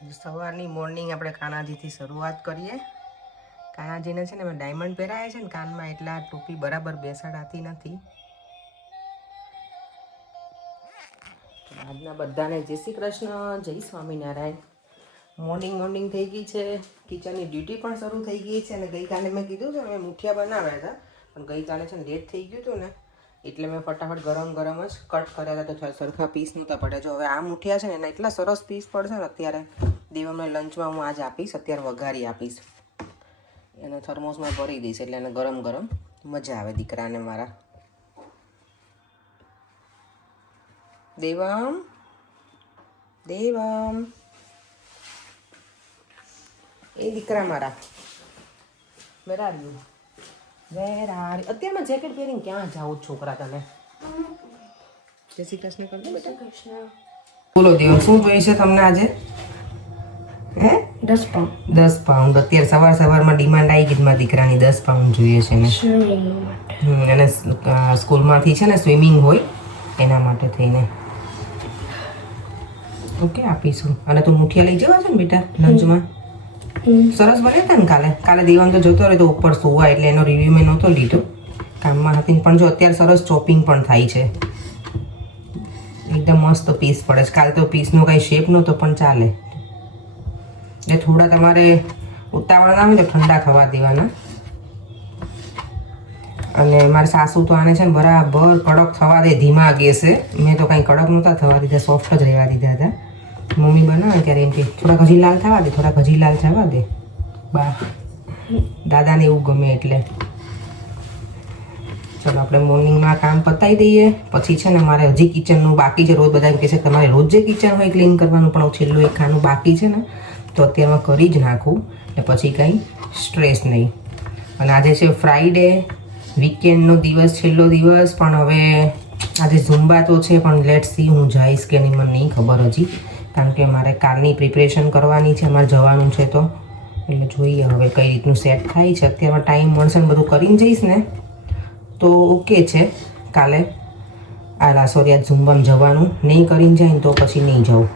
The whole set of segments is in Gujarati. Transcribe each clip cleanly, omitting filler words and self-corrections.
સવારની મોર્નિંગ આપણે કાનાજીથી શરૂઆત કરીએ. કાનાજીને છે ને મેં ડાયમંડ પહેરાયા છે ને કાનમાં, એટલા ટોપી બરાબર બેસાડાતી નથી. આજના બધાને જય શ્રી કૃષ્ણ, જય સ્વામિનારાયણ. મોર્નિંગ થઈ ગઈ છે, કિચનની ડ્યુટી પણ શરૂ થઈ ગઈ છે. અને ગઈકાલે મેં કીધું છે મેં મુઠિયા બનાવ્યા હતા, પણ ગઈકાલે છે ને લેટ થઈ ગયું હતું ને, એટલે મેં ફટાફટ ગરમ જ કટ કર્યા હતા, તો સરખા પીસ નહોતા પડ્યા. જો હવે આ મુઠિયા છે ને એના એટલા સરસ પીસ પડશે ને, અત્યારે દેવમને લંચમાં હું આજ આપીશ, અત્યારે વઘારી આપીશ, એને થર્મોસમાં ભરી દઈશ, એટલે એને ગરમ મજા આવે દીકરાને મારા. દેવમ એ દીકરા મારા, વેર આર અત્યારમાં જેકેટ પહેરીને ક્યાં જાઓ છોકરા તમે? જય શ્રી કૃષ્ણ કરજો બેટા. બોલો દેવ, શું જોઈએ છે તમને આજે? હે 10 પાઉન્ડ. અત્યારે સવારમાં ડિમાન્ડ આવી ગઈ મારા દીકરાની, 10 પાઉન્ડ જોઈએ છે ને. અને સ્કૂલમાંથી છે ને સ્વિમિંગ હોય એના માટે થઈને. ઓકે, આપીશું. અને તું મુઠિયા લઈ જવા છે ને બેટા લંચમાં? સરસ બન્યા હતા ને કાલે દેવાન તો જતો રહ્યો તો ઉપર સુવા, એટલે એનો રિવ્યુ મેં નહોતો લીધો, કામમાં હતી. પણ જો અત્યારે સરસ ચોપિંગ પણ થાય છે, એકદમ મસ્ત પીસ પડે છે. કાલે તો પીસનો કાંઈ શેપ નહોતો, પણ ચાલે. એટલે થોડા તમારે ઉતાવળ ના હોય તો ઠંડા થવા દેવાના. અને મારી સાસુ તો આને છે ને બરાબર કડક થવા દે ધીમા ગેસે. મેં તો કાંઈ કડક નહોતા થવા દીધા, સોફ્ટ જ રહેવા દીધા હતા. મમ્મી બનાવે ત્યારે એમ કે થોડાક હજી લાલ થવા દે, બા દાદાને એવું ગમે એટલે. ચલો આપણે મોર્નિંગમાં કામ પતાવી દઈએ. પછી છે ને મારે હજી કિચનનું બાકી છે. રોજ બધા એમ કહે છે તમારે રોજ જે કિચન હોય ક્લીન કરવાનું, પણ છેલ્લું એક ખાનું બાકી છે ને, તો અત્યારમાં કરી જ નાખું, એટલે પછી કંઈ સ્ટ્રેસ નહીં. અને આજે છે ફ્રાઈડે, વીકેન્ડનો દિવસ, છેલ્લો દિવસ. પણ હવે આજે ઝુંબા તો છે, પણ લેટ સી હું જઈશ કે નહીં મને નહીં ખબર હજી, કારણ કે મારે કાલની પ્રિપરેશન કરવાની છે, અમારે જવાનું છે તો. એટલે જોઈએ હવે કઈ રીતનું સેટ થાય છે. અત્યારમાં ટાઈમ મળશે ને બધું કરીને જઈશ ને તો ઓકે છે. કાલે આજ ઝુંબામાં જવાનું નહીં કરીને જાય ને તો પછી નહીં જાઉં.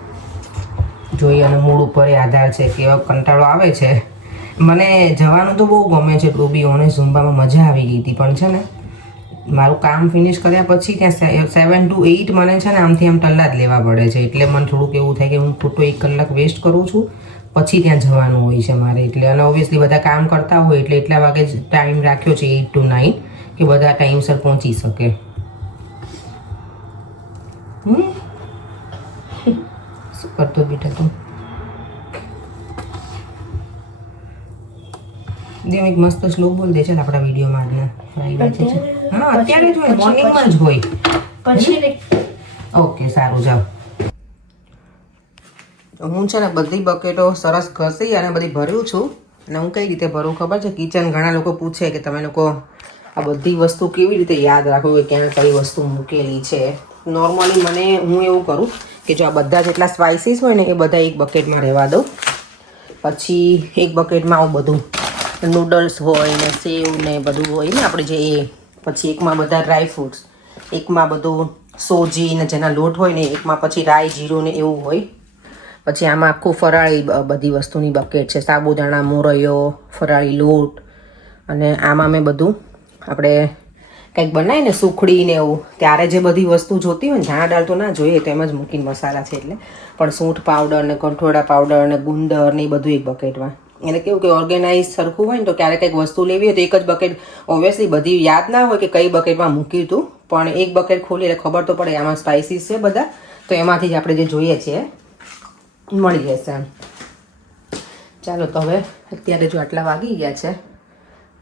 જોઈએ, અને મૂડ ઉપર આધાર છે કે કંટાળો આવે છે. મને જવાનું તો બહુ ગમે છે, ટુ બી ઓનેસ્ટ. ઝુંબામાં મજા આવી ગઈ હતી, પણ છે ને મારું કામ ફિનિશ કર્યા પછી ત્યાં 7 to 8 મને છે ને આમથી આમ ટલ્લા જ લેવા પડે છે. એટલે મને થોડુંક એવું થાય કે હું ખોટો 1 કલાક વેસ્ટ કરું છું, પછી ત્યાં જવાનું હોય છે મારે. એટલે અને ઓબ્વિયસલી બધા કામ કરતા હોય એટલે એટલા વાગે જ ટાઈમ રાખ્યો છે 8 to 9, કે બધા ટાઈમસર પહોંચી શકે. શું કરતો બેટા તું? દેવ એક મસ્ત શ્લોક બોલ દે છે આપણા વિડીયોમાં આજના ફ્રાઈડે છે. હા, અત્યારે જ હોય, મોર્નિંગમાં જ હોય પછી. ઓકે, સારું, જાઓ. હું છે ને બધી બકેટો સરસ ઘસી અને બધી ભર્યું છું. અને હું કઈ રીતે ભરું ખબર છે? કિચન ઘણા લોકો પૂછે કે તમે લોકો આ બધી વસ્તુ કેવી રીતે યાદ રાખો કે ક્યાં કઈ વસ્તુ મૂકેલી છે. નોર્મલી હું એવું કરું કે જો આ બધા જેટલા સ્પાઇસીસ હોય ને એ બધા એક બકેટમાં રહેવા દઉં. પછી એક બકેટમાં આવું બધું નૂડલ્સ હોય ને સેવ ને બધું હોય ને આપણે જે એ. પછી એકમાં બધા ડ્રાયફ્રૂટ્સ, એકમાં બધું સોજી ને જેના લોટ હોય ને, એકમાં પછી રાઈ જીરું ને એવું હોય. પછી આમાં આખું ફરાળી બધી વસ્તુની બકેટ છે, સાબુદાણા, મોરૈયો, ફરાળી લોટ. અને આમાં મેં બધું આપણે કંઈક બનાવીએ ને સુખડી ને એવું, ત્યારે જે બધી વસ્તુ જોતી હોય ને, ધાણા દાળ તો ના જોઈએ તો એમ જ મૂકીને મસાલા છે એટલે, પણ સૂંઠ પાવડર ને કંઠોડા પાવડર ને ગુંદર ને એ બધું એક બકેટમાં. એટલે કેવું કે ઓર્ગેનાઇઝ સરખું હોય ને, તો ક્યારેક કંઈક વસ્તુ લેવી હોય તો એક જ બકેટ. ઓબ્વિયસલી બધી યાદ ના હોય કે કઈ બકેટમાં મૂક્યું હતું, પણ એક બકેટ ખોલી એટલે ખબર તો પડે આમાં સ્પાઇસીસ છે બધા, તો એમાંથી જ આપણે જે જોઈએ છીએ મળી જશે. ચાલો, તો હવે અત્યારે જો આટલા વાગી ગયા છે,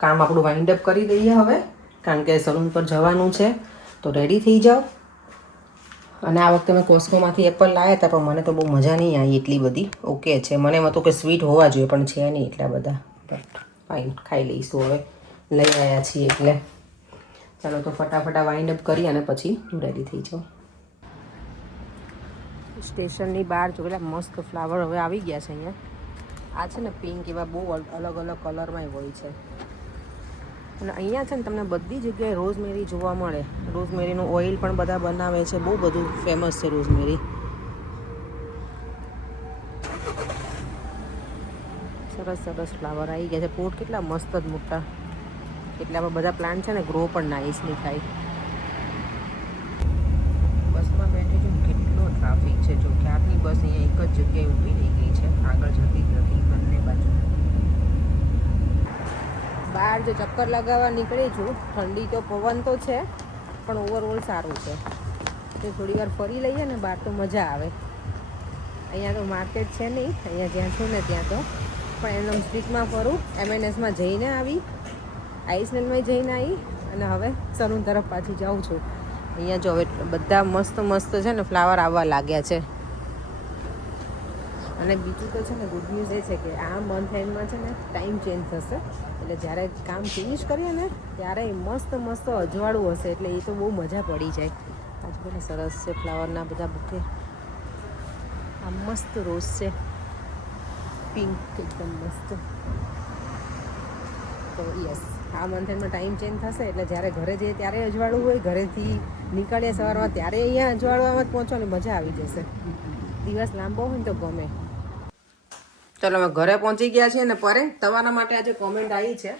કામ આપણું વાઇન્ડ અપ કરી દઈએ હવે, કારણ કે સલૂન પર જવાનું છે. તો રેડી થઈ જાઓ. અને આ વખતે મેં કોસ્કોમાંથી એપલ લાવ્યા હતા, પણ મને તો બહુ મજા નહીં આવી એટલી બધી. ઓકે છે, મને એમ હતું કે સ્વીટ હોવા જોઈએ, પણ છે નહીં એટલા બધા. બટ ફાઇન, ખાઈ લઈશું હવે, લઈ આવ્યા છીએ એટલે. ચાલો તો ફટાફટ વાઇન્ડ અપ કરી અને પછી રેડી થઈ જાઓ. સ્ટેશનની બહાર જો કેટલા મસ્ત ફ્લાવર હવે આવી ગયા છે અહીંયા. આ છે ને પિંક, એવા બહુ અલગ અલગ કલરમાં હોય છે. અને અહીંયા છે ને તમને બધી જગ્યાએ રોઝમેરી જોવા મળે. રોઝમેરીનું ઓઇલ પણ બધા બનાવે છે, બહુ બધું ફેમસ છે રોઝમેરી. સરસ સરસ ફ્લાવર આવી ગયા છે. પોટ કેટલા મસ્ત જ મોટા, એટલે આપણે બધા પ્લાન્ટ છે ને ગ્રો પણ નાઇસલી થાય. બસમાં બેઠી છું, કેટલો ટ્રાફિક છે. જો ક્યારની બસ અહીંયા એક જ જગ્યાએ ઊભી રહી ગઈ છે, આગળ જતી જ નથી બંને બાજુ. બહાર જો ચક્કર લગાવવા નીકળી છું, ઠંડી તો પવન તો છે પણ ઓવરઓલ સારું છે. તો થોડી વાર ફરી લઈએ ને બહાર તો મજા આવે. અહીંયા તો માર્કેટ છે નહીં, અહીંયા જ્યાં છું ને ત્યાં તો, પણ એમ સ્ટ્રીટમાં ફરું. MNSમાં જઈને આવી, આઈસલેન્ડમાં જઈને આવી અને હવે સલૂન તરફ પાછી જાઉં છું. અહીંયા જો હવે બધા મસ્ત મસ્ત છે ને ફ્લાવર આવવા લાગ્યા છે. અને બીજું તો છે ને ગુડ ન્યૂઝ એ છે કે આ મંથ એન્ડમાં છે ને ટાઈમ ચેન્જ થશે, એટલે જ્યારે કામ ફિનિશ કરીએ ને ત્યારે મસ્ત મસ્ત અજવાળું હશે, એટલે એ તો બહુ મજા પડી જાય. આજે બધા સરસ છે ફ્લાવરના બધા બુકે. આ મસ્ત રોઝ છે, પિંક એકદમ મસ્ત. તો યસ, આ મંથ એન્ડમાં ટાઈમ ચેન્જ થશે, એટલે જ્યારે ઘરે જઈએ ત્યારે અજવાળું હોય, ઘરેથી નીકળીએ સવારમાં ત્યારે અહીંયા અજવાળું જ પહોંચવાની મજા આવી જશે. દિવસ લાંબો હોય ને તો ગમે. ચલો અમે ઘરે પહોંચી ગયા છીએ ને પરેંગ, તમારા માટે આજે કોમેન્ટ આવી છે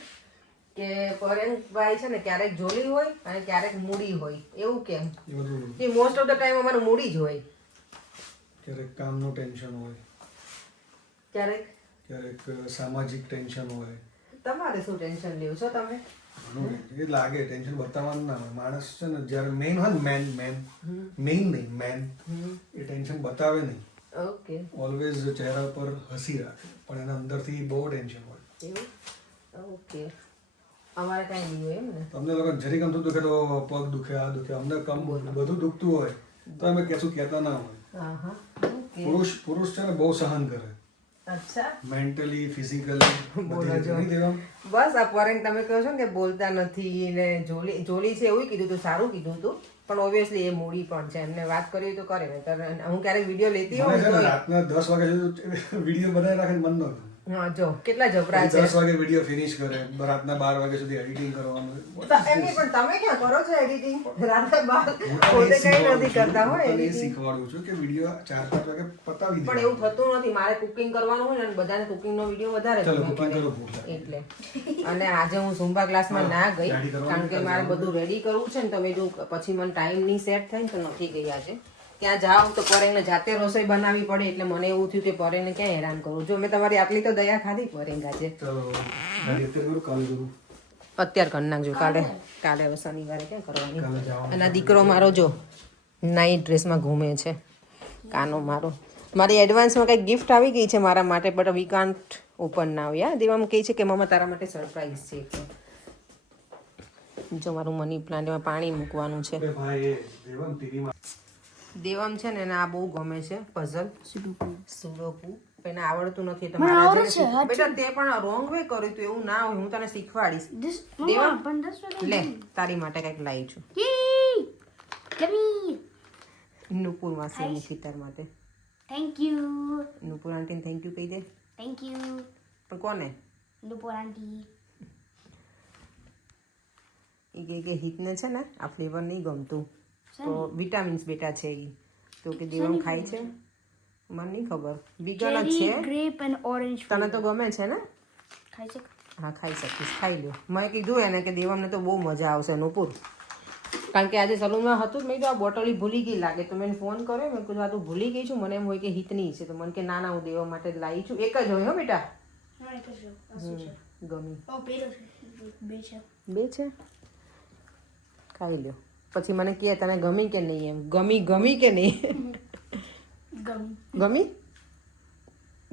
કે પરેંગભાઈ છે ને ક્યારેક જોલી હોય અને ક્યારેક મૂડી હોય. એવું કેમ? કે મોસ્ટ ઓફ ધ ટાઈમ અમારું મૂડી જ હોય. ક્યારેક કામનું ટેન્શન હોય, ક્યારેક સામાજિક ટેન્શન હોય. તમારે શું ટેન્શન લ્યો છો તમે? એ લાગે ટેન્શન બતાવવાનું ના હોય. માણસ છે ને જ્યારે મેન હોય ને મેન એ ટેન્શન બતાવે નહીં. ઓકે, ઓલવેઝ ચહેરા પર હસી રાખે, પણ એના અંદરથી બહુ ટેન્શન હોય. એવું? ઓકે, અમારે કાંઈ નહીં હોય એમ ને. તમને લોકો જરી ગમતું દુખે તો પગ દુખે, આ દુખે, અમને બધું દુખતું હોય તો અમે કશું કહેતા ના હોય. પુરુષ છે ને બહુ સહન કરે. અચ્છા, મેન્ટલી, ફિઝિકલી બધી રીતે નહીં દેવા. બસ આ પરેંગ તમે કહો છો ને કે બોલતા નથી ને જોલી છે એવું કીધું તું, સારું કીધું તું, પણ ઓબ્વિયસલી એ મૂડી પણ છે. એમને વાત કરવી તો કરે ને. હું ક્યારેક વિડીયો લેતી હોઉં તો રાતના 10 વાગ્યા સુધી વિડીયો બનાવી રાખે મન નહોતું. હા, જો કેટલા જબરા છે. 10 વાગે વિડીયો ફિનિશ કરે, રાતના 12 વાગ્યા સુધી એડિટિંગ કરવાનું. એમની પણ તમે ક્યાં કરો છો એડિટિંગ? રાતના 12 પોતે કઈ નથી કરતા હોય હું editing. શીખવાડું છું કે વિડીયો 4-5 વાગે પતાવી દે. પણ એવું થતું નથી. મારે કુકિંગ કરવાનું હોય ને, બધાને કુકિંગનો વિડીયો વધારે ચલો ગમે કુકિંગ પડે. કરો ભૂખ લાગે. એટલે અને આજે હું ઝુમ્બા ક્લાસમાં ના ગઈ, કારણ કે મારે બધું રેડી કરવું છે ને, તો મેં કીધું પછી મને ટાઈમ નહીં સેટ થાય ને તો નથી ગઈ આજે. ત્યાં જાઉં તો પરેંગને જાતે રસોઈ બનાવવી પડે, એટલે મને એવું થયું કે પરેંગને ક્યાં હેરાન કરું. જો મેં તમારી આટલી તો દયા ખાધી પરેંગ આજે. ચલો ગાડી અત્યારે કરું, કાલે કરું. અત્યારે કરી નાખજો, કાલે હવે શનિવારે ક્યાં કરવાની. કાલે જવાનું. અને આ દીકરો મારો જો નાઇટ ડ્રેસમાં ઘૂમે છે, કાનો મારો. મારી એડવાન્સમાં કંઈક ગિફ્ટ આવી ગઈ છે મારા માટે, બટ વી કાન્ટ ઓપન નાવ. યા દેવામાં કહે છે કે મમ્મા તારા માટે સરપ્રાઈઝ છે. જો મારું મની પ્લાન્ટ, એમાં પાણી મૂકવાનું છે. અરે ભાઈ એ દેવમ ટીવીમાં દેવમ છે ને એને આ બહુ ગમે છે પઝલ સુડોકુ. એને આવડતું નથી એટલે મારા જેને બેટા તે પણ રોંગ વે કર્યું તું, એવું ના હોય. હું તને શીખવાડીશ. દેવમ લે તારી માટે કંઈક લાવી છું. નુપુર માસીની ખીતર માટે. Thank you. નુપુર આંટીને થેન્ક યુ કહી દે. થેન્ક યુ પણ કોને? નુપુર આંટી. એ કે હિતને છે ને આ ફ્લેવર નહીં ગમતું, તો વિટામિન્સ બેટા છે એ તો કે દેવમ ખાય છે. મને નહીં ખબર, વિગન જ છે. Grape and orange. તને તો ગમે છે ને? ખાઈ છે. હા ખાઈ શકીશ, ખાઈ લો. મેં કીધું એને કે દેવમને તો બહુ મજા આવશે નુપુર, કારણ કે આજે સલૂનમાં હતું જ. મેં કીધું આ બોટલ ભૂલી ગઈ લાગે, તો મેં ફોન કર્યો. મેં કીધું આ તું ભૂલી ગઈ છું, મને એમ હોય કે હિતની છે. તો મને કે ના ના હું દેવા માટે જ લાવી છું. એક જ હોય હો બેટા. ગમી બે છે, ખાઈ લ્યો. પછી મને કહે તને ગમી કે નહીં, એમ ગમી કે નહીં. ગમી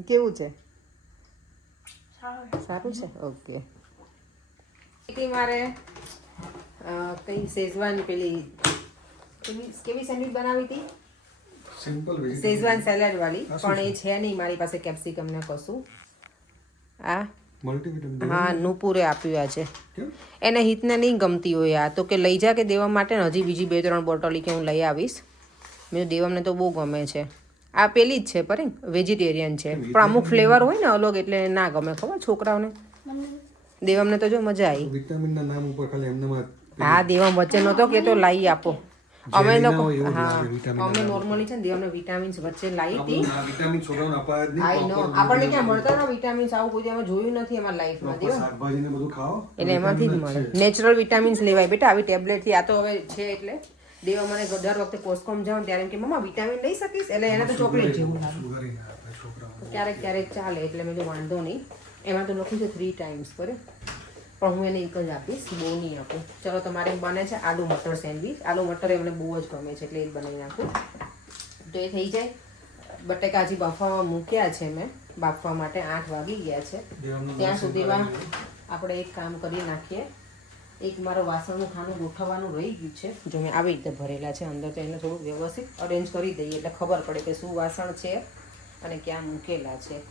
કેવું છે? સારું છે. ઓકે. મારે કઈ શેઝવાન પેલી કેવી સેન્ડવિચ બનાવી હતી? સિમ્પલ શેઝવાન સેલેડ વાળી, પણ એ છે નહીં મારી પાસે કેપ્સિકમ ને કશું. આ મલ્ટીવિટામિન. હા નુપુરે આપ્યું આજે. એને હિતને નહીં ગમતી હોય આ, તો કે લઈ જા કે દેવા માટે ને હજી બીજી 2-3 બોટલી કે હું લઈ આવીશ. મેં દેવમને તો બહુ ગમે છે. આ પેલી જ છે પરેંગ, વેજીટેરિયન છે, પણ અમુક ફ્લેવર હોય ને અલગ, એટલે ના ગમે. ખબર છોકરાઓને. દેવમને તો જો મજા આવી. વિટામિનના નામ ઉપર ખાલી એમને હા દેવમ વચ્ચે નહોતો કે તો લાવી આપો. અમે ઝેરી ના લોકો હોય એવું જ હા લાગે, vitamin અમે નોર્મલી છે ને દેવને વિટામિન્સ વચ્ચે લાવી હતી આ વિટામિન છોકરાઓને અપાય જ આઈ નહીં નો આપણને ક્યાં મળતા હતા વિટામિન્સ આવું કોઈ દી અમે જોયું નથી અમારી લાઈફમાં દેવ શાકભાજી ને બધું ખાઓ એટલે એમાંથી જ મળે નેચરલ વિટામિન્સ લેવાય બેટા આવી ટેબ્લેટ થી આ તો હવે છે એટલે દેવ મને દર વખતે કોસ્કોમ જાઉં ત્યારે એમ કે મમ્મા વિટામિન લઈ શકીશ એટલે એને તો ચોકલેટ જેવું લાગે સુગર ય ના આપે છોકરાઓને. ક્યારેક ક્યારેક ચાલે એટલે મેં તો વાંધો નહીં એમાં તો લખ્યું છે 3 times બરાબર પણ હું એને એક જ આપીશ બહુ નહીં આપું ચલો તમારે બને છે આલુ મટર સેન્ડવીચ આલુ મટર એમને બહુ જ ગમે છે એટલે એ જ બનાવી નાખું તો એ થઈ જાય બટેકા હજી બાફવામાં મૂક્યા છે મેં બાફવા માટે 8 વાગી ગયા છે દેવનું ત્યાં સુધીમાં આપણે એક કામ કરી નાખીએ એક મારો વાસણનું ખાનું ગોઠવવાનું રહી ગયું છે જો મેં આવી રીતે ભરેલા છે અંદર તો એને થોડું વ્યવસ્થિત અરેન્જ કરી દઈએ એટલે ખબર પડે કે શું વાસણ છે અને ક્યાં મૂકેલા છે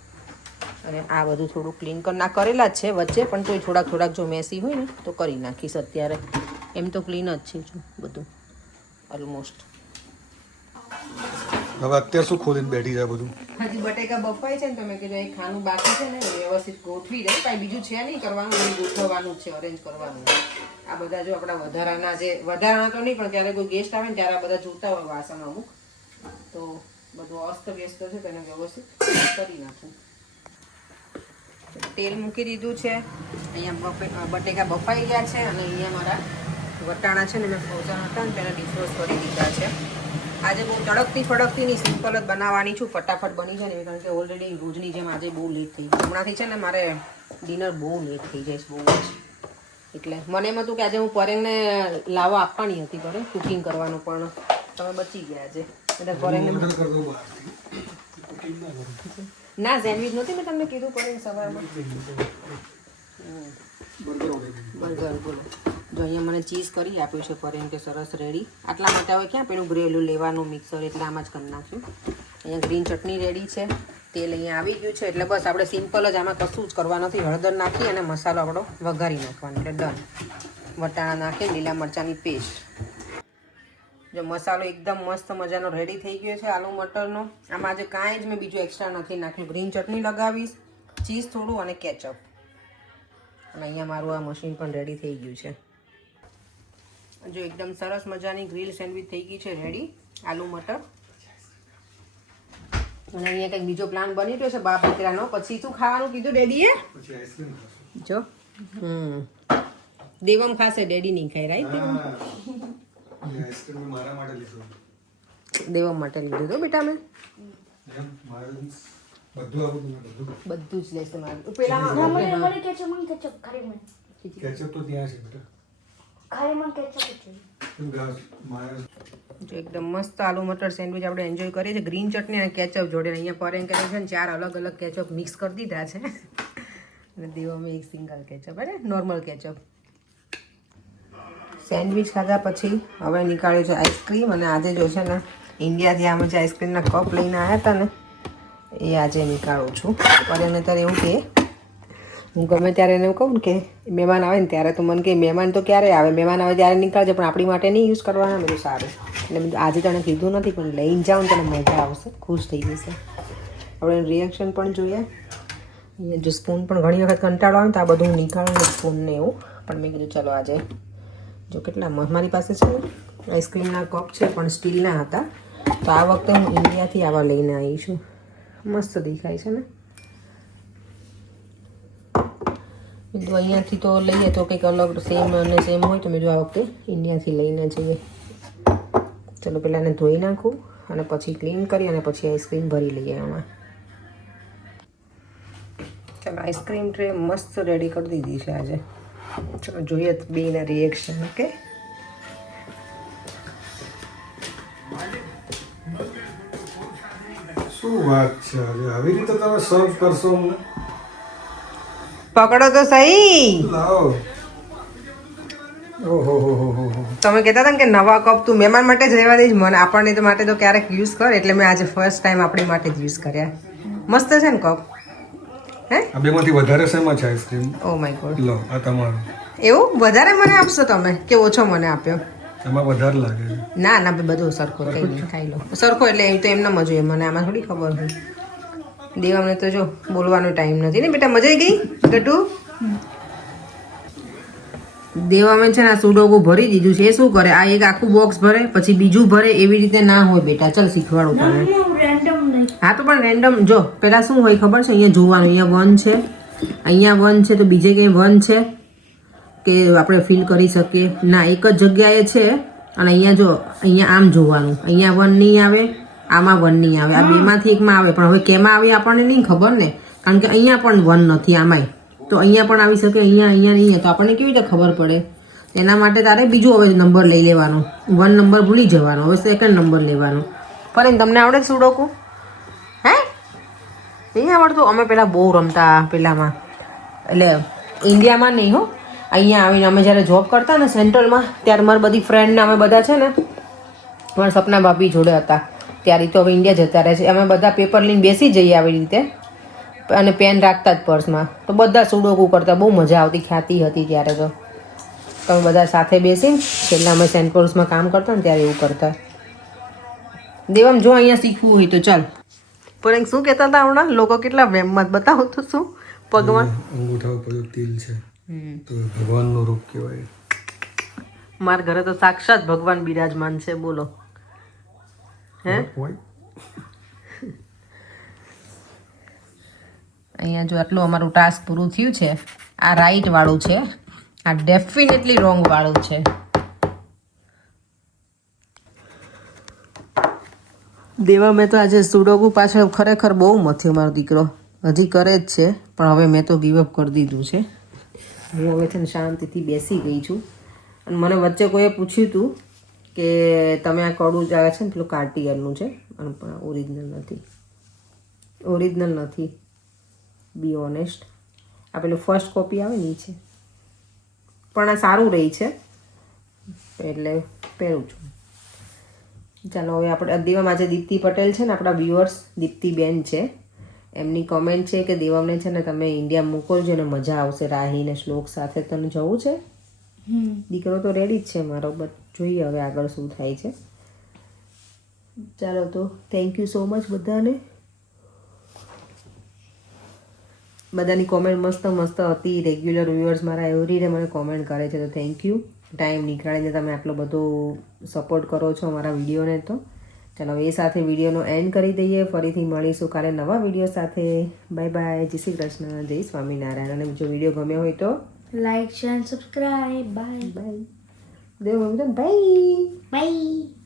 અને આ બધું થોડું ક્લીન કરના કરેલા જ છે વચ્ચે પણ તોય થોડાક જો મેસી હોય ને તો કરી નાખીશ અત્યારે એમ તો ક્લીન જ છે જો બધું ઓલમોસ્ટ હવે અત્યારે શું ખોલીને બેઠી જાય બધું હજી બટેકા બફાય છે ને તમે કીધું એક ખાનું બાકી છે ને વ્યવસ્થિત ગોઠવી દે કાંઈ બીજું છે નહીં કરવાનું એ ગોઠવવાનું છે અરેન્જ કરવાનું આ બધા જો આપણા વધારાના તો નહીં પણ ક્યારે કોઈ ગેસ્ટ આવે ને ત્યારે આ બધા જોતા હોય વાસણ અમુક તો બધું અસ્ત વ્યસ્ત છે તેને વ્યવસ્થિત કરી નાખું તેલ મૂકી દીધું છે અહીંયા બટેકા બફાઈ ગયા છે અને અહીંયા મારા વટાણા છે ને મેં ફ્રોઝન હતા ને તેને ડિફ્રોઝ કરી દીધા છે આજે બહુ તડકતી ફડકતી ની સિમ્પલ જ બનાવવાની છું ફટાફટ બની જાય ને કારણ કે ઓલરેડી રોજની જેમ આજે બહુ લેટ થઈ ગયું હમણાંથી છે ને મારે ડિનર બહુ લેટ થઈ જાય છે બહુ જ એટલે મને એમ હતું કે આજે હું પરેંગને લાવવા આપવાની હતી ઘરે કુકિંગ કરવાનું પણ તમે બચી ગયા આજે એટલે પરેંગને ઓર્ડર કરી દો બહારથી. Cooking ના કરું. ના સેન્ડવિચ નહોતી મેં તમને કીધું પરેંગ સવારમાં બર્ગર ઓર્ડર કરી. બર્ગર બોલો જો અહીંયા મને ચીઝ કરી આપ્યું છે પરેંગ કે સરસ રેડી આટલા માટે હવે ક્યાં પેલું ગ્રેલું લેવાનું મિક્સર એટલે આમાં જ કરી નાખ્યું અહીંયા ગ્રીન ચટણી રેડી છે તેલ અહીંયા આવી ગયું છે એટલે બસ આપણે સિમ્પલ જ આમાં કશું જ કરવા નથી હળદર નાખી અને મસાલો આપણો વઘારી નાખવાનો એટલે ડન વટાણા નાખી લીલા મરચાંની પેસ્ટ જો મસાલો એકદમ મસ્ત મજાનો રેડી થઈ ગયો છે આલુ મટરનો આમાં આજે કાંઈ જ મેં બીજું એક્સ્ટ્રા નથી નાખ્યું ગ્રીન ચટણી લગાવીશ ચીઝ થોડું અને કેચઅપ અને અહીંયા મારું આ મશીન પણ રેડી થઈ ગયું છે જો એકદમ સરસ મજાની ગ્રીલ સેન્ડવિચ થઈ ગઈ છે રેડી આલુ મટર અને અહીંયા કંઈક બીજો પ્લાન બની રહ્યો છે બાપ દીકરાનો પછી શું ખાવાનું કીધું ડેડીએ પછી આઈસ્ક્રીમ ખાશું. જો દેવમ ખાશે ડેડી નહીં ખાય રાઈટ હા. એ આઈસ્ક્રીમ મેં મારા માટે લીધું. દેવમ માટે લીધું તો બેટા મેં એમ મારે બધું આપું તમને બધું. બધું જ લેશે મારું પેલા મને કેચઅપ ખાલી મને કેચઅપ તો ત્યાં છે બેટા. ખાલી મને કેચઅપ જ જોઈએ કેમ કે મારે જો એકદમ મસ્ત આલુ મટર સેન્ડવિચ આપણે એન્જોય કરીએ છીએ ગ્રીન ચટણી અને કેચઅપ જોડે અહીંયા પરેંગ કરે છે ને 4 અલગ અલગ કેચઅપ મિક્સ કરી દીધા છે અને દેવામાં એક સિંગલ કેચઅપ અરે નોર્મલ કેચઅપ સેન્ડવિચ ખાધા પછી હવે નીકાળ્યું છે આઈસ્ક્રીમ અને આજે જો છે ને ઇન્ડિયાથી આમ જે આઈસ્ક્રીમના કપ લઈને આવ્યા હતા ને એ આજે નીકાળું છું પરેંગને ત્યારે એવું કે હું ગમે ત્યારે એને એવું કહું ને કે મહેમાન આવે ને ત્યારે તો મને કે મહેમાન તો ક્યારે આવે મહેમાન આવે ત્યારે નીકળજે પણ આપણી માટે નહીં યુઝ કરવાના બધું સારું એટલે મેં આજે તને કીધું નથી પણ લઈને જાઉં તને મજા આવશે ખુશ થઈ જશે આપણે રિએક્શન પણ જોઈએ અહીંયા જો સ્પૂન પણ ઘણી વખત કંટાળો આવે તો આ બધું હું નીકાળું સ્પૂનને એવું પણ મેં કીધું ચલો આજે જો કેટલા મારી પાસે છે ને આઈસ્ક્રીમના કપ છે પણ સ્ટીલના હતા તો આ વખતે હું ઇન્ડિયાથી આવા લઈને આવી છું મસ્ત દેખાય છે ને બીજું અહીંયાથી તો લઈએ તો કંઈક અલગ સેમ અને સેમ હોય તો મેં જો આ વખતે ઇન્ડિયાથી લઈને જઈએ ચલો પહેલાં એને ધોઈ નાખું અને પછી ક્લીન કરી અને પછી આઈસ્ક્રીમ ભરી લઈએ આમાં ચાલો આઈસ્ક્રીમ ટ્રે મસ્ત રેડી કરી દીધી છે આજે ચલો જોઈએ બેના રિએક્શન ઓકે શું વાત છે આજે આવી રીતે તમે સર્વ કરશો અમને પકડો તો સહી લાવો ઓહો હો હો હો તમે કહેતા હતા ને કે નવા કપ તું મહેમાન માટે જ રહેવા દઈશ મને આપણને તો માટે તો ક્યારેક યુઝ કર એટલે મેં આજે ફર્સ્ટ ટાઈમ આપણી માટે જ યુઝ કર્યા મસ્ત છે ને કપ હે આ બેમાંથી વધારે શેમાં છે આઈસ્ક્રીમ ઓ માય ગોડ લો આ તમારું એવું વધારે મને આપશો તમે કે ઓછો મને આપ્યો એમાં વધારે લાગે છે ના ના ભાઈ બધું સરખો કઈ નહીં ખાઈ લો સરખો એટલે એ તો એમને મજા જોઈએ મને આમાં થોડી ખબર હોય દેવામને તો જો બોલવાનો ટાઈમ નથી ને બેટા મજા આવી ગઈ ગટુ દેવામાં છે ને આ સુડોકું ભરી દીધું છે. એ શું કરે, આ એક આખું બોક્સ ભરે પછી બીજું ભરે, એવી રીતે ના હોય બેટા. ચાલ શીખવાડું તને. રેન્ડમ નહીં. હા તો પણ રેન્ડમ જો પેલા શું હોય ખબર છે, અહીંયા જોવાનું, અહીંયા 1 છે, અહીંયા 1 છે, તો બીજે ક્યાંય 1 છે કે આપણે ફિલ કરી શકીએ ના, એક જ જગ્યાએ છે. અને અહીંયા જો, અહીંયા આમ જોવાનું, અહીંયા 1 નહીં આવે, આમાં 1 નહીં આવે, આ બેમાંથી એકમાં આવે. પણ હવે કેમાં આવે આપણને નહીં ખબર ને, કારણ કે અહીંયા પણ 1 નથી આમાંય, તો અહીંયા પણ આવી શકે, અહીંયા નહીં, તો આપણને કેવી રીતે ખબર પડે? એના માટે તારે બીજો હવે નંબર લઈ લેવાનો. 1 નંબર ભૂલી જવાનો, હવે 2nd નંબર લેવાનો. પણ તમને આવડે છે સુડોકું? હે નહીં આવડતું? અમે પેલા બહુ રમતા પેલામાં, એટલે ઇન્ડિયામાં નહીં હો, અહીંયા આવીને અમે જ્યારે જોબ કરતા ને સેન્ટ્રલમાં, ત્યારે મારી બધી ફ્રેન્ડને અમે બધા છે ને, મારા સપના ભાભી જોડે હતા ત્યારે, તો હવે ઇન્ડિયા જતા રહે છે. અમે બધા પેપર લઈને બેસી જઈએ આવી રીતે, અને પેન રાખતા જ પર્સમાં, તો બધા સુડોકું કરતા, બહુ મજા આવતી, ખ્યાતિ હતી ત્યારે. તો તમે બધા સાથે બેસીને, છેલ્લા અમે સેન્ટ પોલ્સમાં કામ કરતા ને ત્યારે એવું કરતા. દેવમ જો અહીંયા શીખવું હોય તો ચાલ. પણ શું કહેતા હતા હમણાં લોકો, કેટલા વેમમાં બતાવો તો શું પગમાં અંગૂઠા ઉપર તિલ છે, તો ભગવાનનું રૂપ કહેવાય. મારા ઘરે તો સાક્ષાત ભગવાન બિરાજમાન છે, બોલો. હે અહીંયા જો આટલું અમારું ટાસ્ક પૂરું થયું છે. આ રાઈટ વાળું છે, આ ડેફિનેટલી રોંગ વાળું છે. દેવા મેં તો આજે સુડોકુ પાછળ ખરેખર બહુ મથ્યો મારો દીકરો, હજી કરે જ છે, પણ હવે મેં તો ગીવઅપ કરી દીધું છે. હું હવે છે ને શાંતિથી બેસી ગઈ છું. અને મને વચ્ચે કોઈએ પૂછ્યું હતું કે તમે આ કડું જ આવે છે ને પેલું કાર્ટિયરનું છે, અને પણ ઓરિજિનલ નથી, બી ઓનેસ્ટ. આ પેલું ફર્સ્ટ કોપી આવે ને એ છે, પણ આ સારું રહી છે એટલે પહેરું છું. ચાલો હવે આપણે દેવામાં આજે દીપ્તિ પટેલ છે ને, આપણા વ્યુઅર્સ દીપ્તિબેન છે, એમની કોમેન્ટ છે કે દેવમને છે ને તમે ઇન્ડિયા મોકલજો ને મજા આવશે, રાહી ને શ્લોક સાથે. તને જવું છે? દીકરો તો રેડી જ છે મારો, બટ જોઈએ હવે આગળ શું થાય છે. ચાલો તો થેન્ક યુ સો મચ બધાને. બધાની કોમેન્ટ મસ્ત મસ્ત હતી. રેગ્યુલર વ્યુઅર્સ મારા એવરી ડે મને કોમેન્ટ કરે છે, તો થેન્ક યુ. ટાઈમ નીકાળીને તમે આટલો બધો સપોર્ટ કરો છો અમારા વિડીયોને. તો ચાલો એ સાથે વિડીયોનો એન્ડ કરી દઈએ. ફરીથી મળીશું કાલે નવા વિડીયો સાથે. બાય બાય, જય શ્રી કૃષ્ણ, જય સ્વામિનારાયણ. અને જો વિડીયો ગમ્યો હોય તો like, share, subscribe. Bye bye. Dev bye by.